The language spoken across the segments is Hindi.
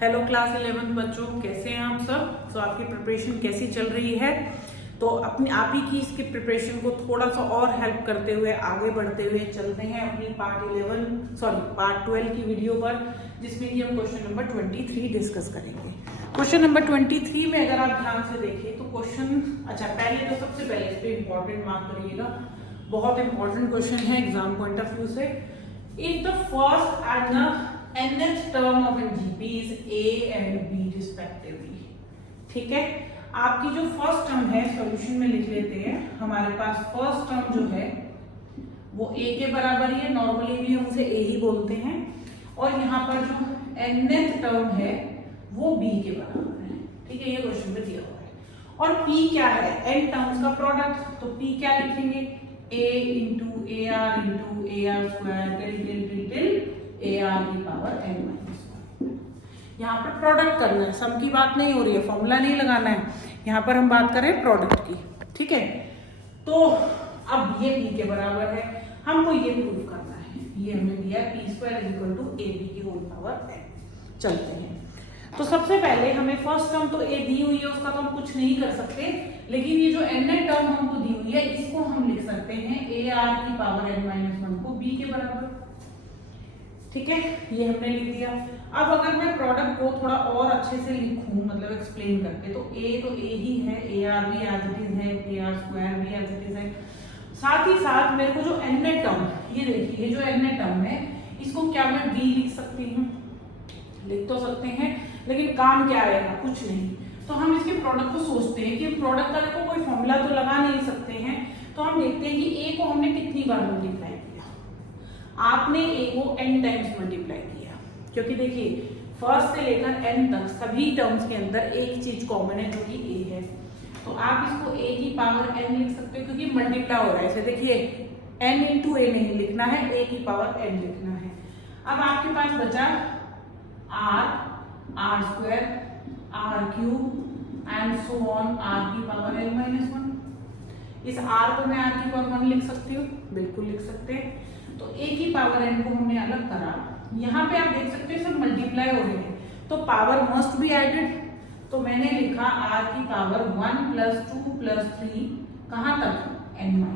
हेलो क्लास 11 बच्चों, कैसे हैं आप सब। तो आपकी प्रिपरेशन कैसी चल रही है। तो अपनी आप ही की इसकी प्रिपरेशन को थोड़ा सा और हेल्प करते हुए आगे बढ़ते हुए चलते हैं अपनी पार्ट 12 की वीडियो पर, जिसमें कि हम क्वेश्चन नंबर 23 डिस्कस करेंगे। क्वेश्चन नंबर 23 में अगर आप ध्यान से देखें तो पहले तो सबसे पहले इस पे इंपॉर्टेंट मार्क करिएगा। बहुत इंपॉर्टेंट क्वेश्चन है एग्जाम पॉइंट ऑफ व्यू से। If the first and the nth term of an GP is A and B respectively। ठीक है, आपकी जो फर्स्ट टर्म है सॉल्यूशन में लिख लेते हैं। हमारे पास फर्स्ट टर्म जो है वो A के बराबर ही है, नॉर्मली भी हम उसे A ही बोलते हैं। और यहाँ पर जो nth टर्म है वो B के बराबर है। ठीक है, ये क्वेश्चन में दिया हुआ है। और P क्या है, n टर्म्स का प्रोडक्ट। तो P क्या लिखेंगे, A into A R square till AR की पावर n-1। यहाँ पर प्रोडक्ट करना है, सम की बात नहीं हो रही है, फॉर्मूला नहीं लगाना है, यहाँ पर हम बात करें प्रोडक्ट की। ठीक है, तो अब ये b के बराबर है, हमको ये प्रूव करना है। ये हमें दिया p square equal to AB की होल पावर n। चलते हैं, तो सबसे पहले हमें फर्स्ट टर्म तो a दी हुई है, उसका तो हम कुछ नहीं कर सकते, लेकिन ये जो n टर्म हमको दी हुई है इसको हम लिख सकते हैं AR की पावर n-1 को b के बराबर। ठीक है, ये हमने लिख दिया। अब अगर मैं प्रोडक्ट को थोड़ा और अच्छे से लिखूं, मतलब एक्सप्लेन करके, तो A ही है, AR भी एज इट इज है, AR स्क्वायर भी एज इट इज है। साथ ही साथ मेरे को जो n टर्म, ये देखिए जो n टर्म है इसको क्या मैं B लिख सकती हूँ, लिख तो सकते हैं, लेकिन काम क्या आएगा, कुछ नहीं। तो हम इसके प्रोडक्ट को सोचते हैं कि प्रोडक्ट का देखो कोई फॉर्मूला तो लगा नहीं सकते हैं, तो हम देखते हैं कि A को हमने कितनी बार मल्टीप्लाई किया। आपने A को n टाइम्स मल्टीप्लाई किया, क्योंकि देखिए फर्स्ट से लेकर n तक सभी टर्म्स के अंदर एक चीज कॉमन है जो कि A है। तो आप इसको A की पावर n लिख सकते हो, क्योंकि मल्टीप्लाई हो रहा है। इसे देखिए n इंटू A नहीं लिखना है, A की पावर n लिखना है। अब आपके पास बचा r square r cube and so on r की पावर n-1। इस r को मैं r की पावर 1 लिख सकती हूँ, बिल्कुल लिख सकते हैं। तो A की पावर n को हमने अलग करा। यहाँ पे आप देख सकते हैं सब मल्टीप्लाई हो रहे हैं, तो पावर मस्ट बी एडेड। तो मैंने लिखा r की पावर 1 प्लस 2 प्लस 3 कहाँ तक, n-1।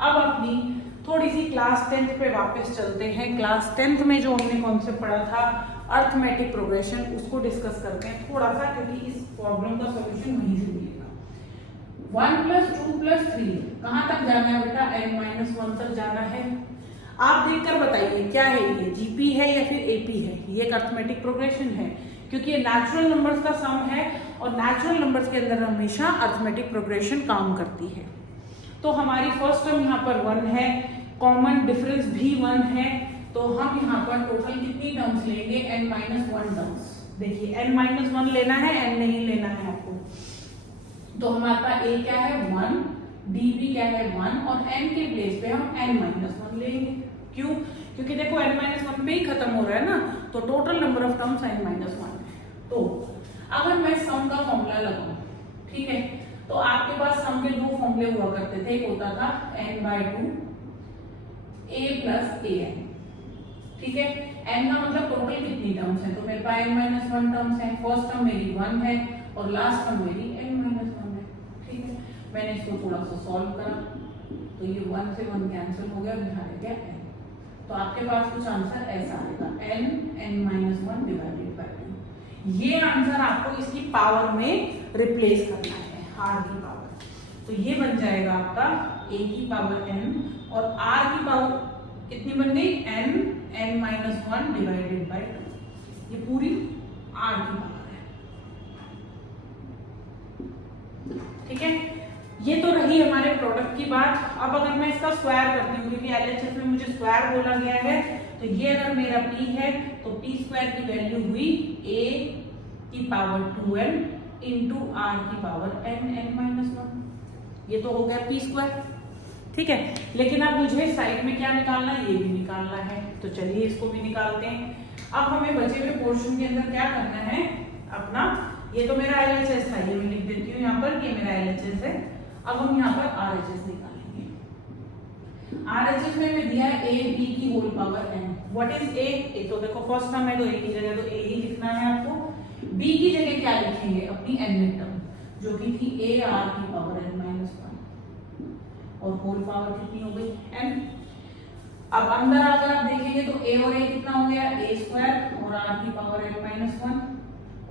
अब अपनी थोड़ी सी क्लास 10th पे वापस चलते हैं। क्लास 10th में जो हमने कॉन्सेप्ट पढ़ा था अर्थमेटिक प्रोग्रेशन, उसको डिस्कस करते हैं थोड़ा सा, क्योंकि इस प्रॉब्लम का सॉल्यूशन वहीं से मिलेगा। 1 प्लस 2 प्लस 3 कहाँ तक जाना है बेटा, n-1 तक जाना है। आप देखकर बताइए क्या है, ये जीपी है या फिर एपी है। ये एक अर्थमेटिक प्रोग्रेशन है, क्योंकि ये नेचुरल नंबर्स का सम है, और नेचुरल नंबर्स के अंदर हमेशा अर्थमेटिक प्रोग्रेशन काम करती है। तो हमारी फर्स्ट टर्म यहाँ पर 1 है, कॉमन डिफरेंस भी 1 है, तो हम यहाँ पर टोटल कितनी टर्म्स लेंगे, n-1 टर्म्स। देखिए n-1 लेना है, n नहीं लेना है आपको। तो हमारे पास a क्या है 1, d भी क्या है 1, और n के प्लेस पे हम n-1 लेंगे। क्यों, क्योंकि देखो n-1 पे ही खत्म हो रहा है ना, तो total number of terms n-1 है। तो अगर मैं सम का फॉर्मूला लगाऊं, ठीक है, तो आपके पास सम के दो फॉर्मूले हुआ करते थे। एक होता था n/2 a प्लस an। ठीक है, n का मतलब टोटल कितनी टर्म्स है, तो मेरे पास n-1 टर्म्स है। फर्स्ट टर्म मेरी 1 है और लास्ट टर्म मेरी n-1 है। ठीक है, मैंने इसको थोड़ा सा सॉल्व करा, तो ये 1 से 1 कैंसिल हो गया, यहाँ रह गया n। तो आपके पास कुछ आंसर ऐसा आएगा, n-1 डिवाइडेड बाय 2। ये आंसर आपको इसकी पावर में रिप्लेस करना है, r की पावर। तो ये बन जाएगा आपका a की पावर n, और r की पावर कितनी बन गई, n-1 डिवाइडेड बाय 2। ये पूरी r की पावर है। ठीक है, ये तो रही हमारे प्रोडक्ट की बात। अब अगर मैं इसका स्क्वायर करती हूँ, क्योंकि LHS में मुझे स्क्वायर बोला गया है, तो ये अगर मेरा p है तो p स्क्वायर की वैल्यू हुई a की पावर 2n इंटू r की पावर n-1। ये तो हो गया p स्क्वायर। ठीक है, लेकिन अब मुझे साइड में क्या निकालना है, ये भी निकालना है, तो चलिए इसको भी निकालते हैं। अब हमें बचे हुए पोर्शन के अंदर क्या करना है अपना, ये तो मेरा LHS था, ये मैं लिख देती हूँ यहाँ पर, ये मेरा LHS है। अब हम यहाँ पर RHS निकालेंगे। RHS में हमें दिया है a b की whole power n। What is a? तो देखो फर्स्ट टर्म है तो a की जगह तो a ही लिखना है आपको। क्या लिखेंगे, अपनी n टर्म जो कि थी a r की पावर n-1 और होल पावर कितनी हो गई n। अब अंदर अगर आप देखेंगे तो a और a कितना हो गया, a स्क्वायर और r की पावर n-1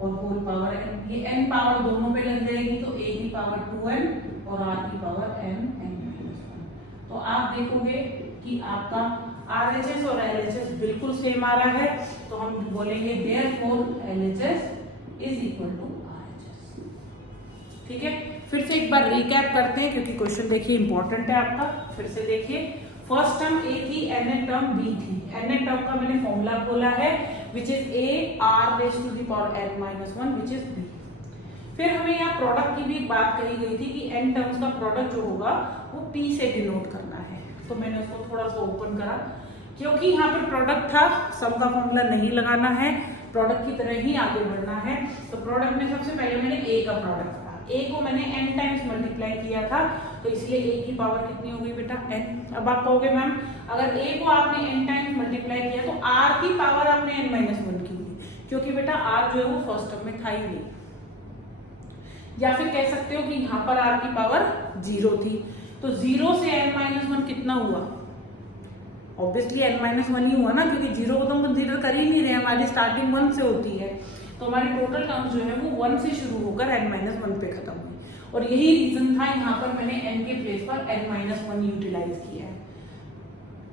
और होल पावर n। ये n पावर दोनों पे लग जाएगी तो a की पावर 2n और r की पावर n-1। तो आप देखोगे कि आपका RHS और LHS बिल्कुल सेम आ रहा है, तो हम बोलेंगे therefore LHS is equal to RHS। ठीक है, फिर से एक बार रिकैप करते हैं क्योंकि क्वेश्चन देखिए इंपॉर्टेंट है आपका। फिर से देखिए, फर्स्ट टर्म a थी, nth टर्म b थी। nth टर्म का मैंने फॉर्मूला बोला है which is a r raise to the power n-1 which is b। फिर हमें यहाँ प्रोडक्ट की भी एक बात कही गई थी कि n टर्म्स का प्रोडक्ट जो होगा वो p से डिनोट करना है, तो मैंने उसको थोड़ा सा ओपन करा क्योंकि यहाँ पर प्रोडक्ट था, सम का फॉर्मूला नहीं लगाना है, प्रोडक्ट की तरह ही आगे बढ़ना है। तो प्रोडक्ट में सबसे पहले मैंने a का प्रोडक्ट था, a को मैंने n टाइम्स मल्टीप्लाई किया था, तो इसलिए a की पावर कितनी हो गई बेटा n। अब आप कहोगे मैम अगर a को आपने n टाइम्स मल्टीप्लाई किया तो r की पावर आपने n-1 की हुई, क्योंकि बेटा r जो है वो फर्स्ट टर्म में था ही नहीं। या फिर कह सकते हो कि यहाँ पर r की पावर 0 थी, तो 0 से n-1 कितना हुआ, ऑब्वियसली n-1 ही हुआ ना, क्योंकि 0 को तो हम कंसीडर कर ही नहीं रहे, हमारी स्टार्टिंग 1 से होती है, तो हमारी टोटल टर्म जो है वो 1 से शुरू होकर n-1 पे खत्म हुई। और यही रीजन था यहाँ पर मैंने n के प्लेस पर n-1 यूटिलाइज किया है।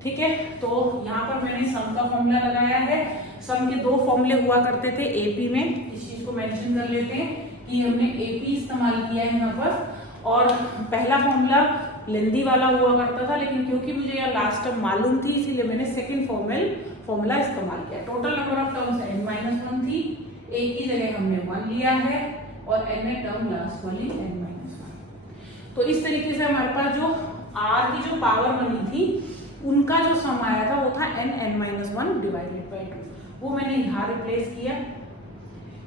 ठीक है, तो यहाँ पर मैंने सम का फॉर्मूला लगाया है। सम के दो फॉर्मूले हुआ करते थे एपी में, इस चीज को मेंशन कर लेते हैं कि हमने एपी इस्तेमाल किया है यहाँ पर। और पहला फॉर्मूला लेंदी वाला हुआ करता था, लेकिन क्योंकि मुझे यहाँ लास्ट टर्म मालूम थी इसीलिए मैंने सेकंड फॉर्मूला इस्तेमाल किया। Total number of terms n-1 थी, a की जगह हमने 1 लिया है और n टर्म लास्ट वाली n-1। तो इस तरीके से हमारे पास जो r की जो पावर बनी थी उनका जो सम आया था वो था n-1 डिवाइडेड बाय 2, वो मैंने यहाँ रिप्लेस किया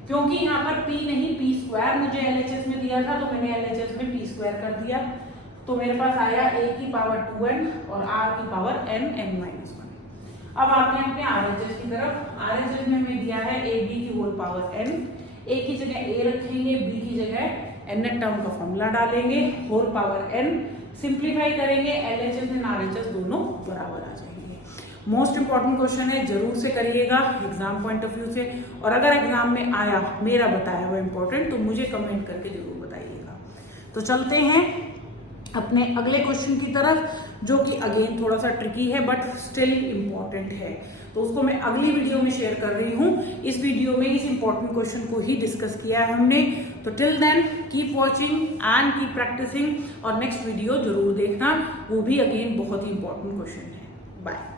क्योंकि यहाँ पर p नहीं p स्क्वायर मुझे LHS में दिया था, तो मैंने LHS में p स्क्वायर कर दिया, तो मेरे पास आया a की पावर 2n और r की पावर n-1। अब आते हैं अपने RHS की तरफ। RHS में हमें दिया है ab की होल पावर n, a की जगह a रखेंगे, b की जगह n टर्म का फॉर्मूला डालेंगे, होल पावर n, सिंप्लीफाई करेंगे, LHS एंड RHS दोनों बराबर आ जाएंगे। मोस्ट इंपॉर्टेंट क्वेश्चन है, जरूर से करिएगा एग्जाम पॉइंट ऑफ व्यू से, और अगर एग्जाम में आया मेरा बताया हुआ इंपॉर्टेंट तो मुझे कमेंट करके जरूर बताइएगा। तो चलते हैं अपने अगले क्वेश्चन की तरफ, जो कि अगेन थोड़ा सा ट्रिकी है बट स्टिल इम्पॉर्टेंट है, तो उसको मैं अगली वीडियो में शेयर कर रही हूँ। इस वीडियो में इस इंपॉर्टेंट क्वेश्चन को ही डिस्कस किया है हमने। तो till then keep watching and keep practising, और नेक्स्ट वीडियो जरूर देखना, वो भी अगेन बहुत ही इंपॉर्टेंट क्वेश्चन है। बाय।